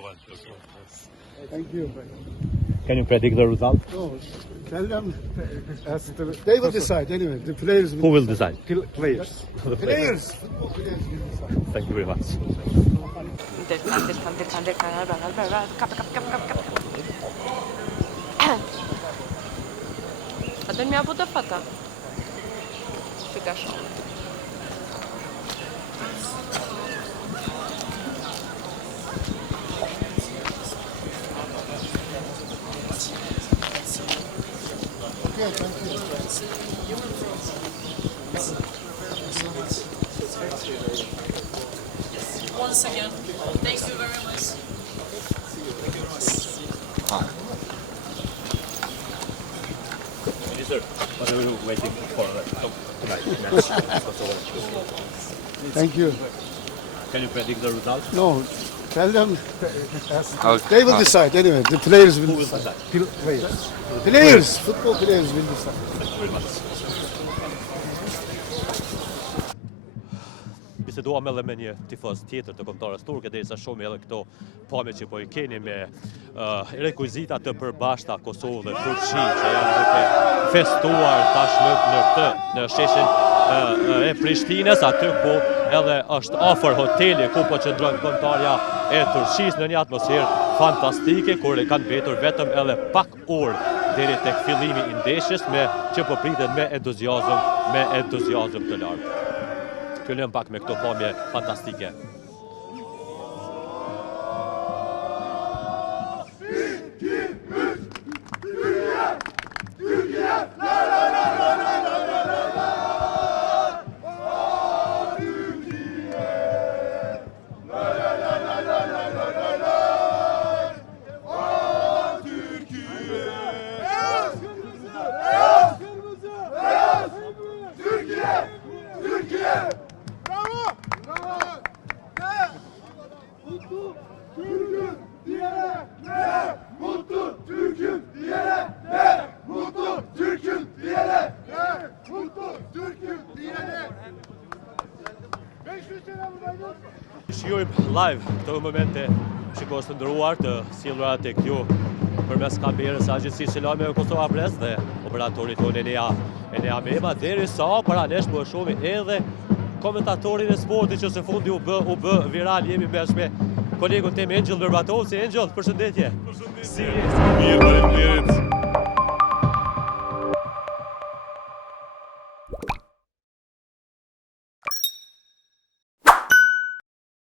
so much. Thank you. Can you predict the result? No, tell them they will decide anyway. The players Who will decide? Players. The Players. Football players will decide. Thank you very much. A dormir puta fata. Fica show. Okay, thank you. Once again, thank you very much. Sir, what are you waiting for tonight? Thank you. Can you predict the result? No, tell them they will decide anyway. The players Who will will decide. decide? Players. Football players will decide. Thank you very much. Biseduam edhe me një tifoz tjetër të kombëtarës turke derisa shohim edhe këto pamje që po i keni me rekvizita të përbashkëta Kosovë dhe Turqi që janë duke festuar tashmë në sheshin e Prishtinës, aty ku edhe është afër hoteli ku po qëndron kombëtarja e Turqisë në një atmosferë fantastike kur kanë mbetur vetëm edhe pak orë deri tek fillimi i ndeshjes që po pritet me entuziazëm të lartë. Këllëm pak me këto pamje fantastike. Shijojmë live këto momente shikues të nderuar të sjellura tek ju përmes kamerës së agjencisë Selame Kosova Press dhe operatorit tonë Enea Mema derisa para nesh po shohim edhe komentatorin e sportit që së fundi u bë viral. Jemi bashkë me kolegun tim Angel Verbatovci. Angel, përshëndetje. Mirë, faleminderit.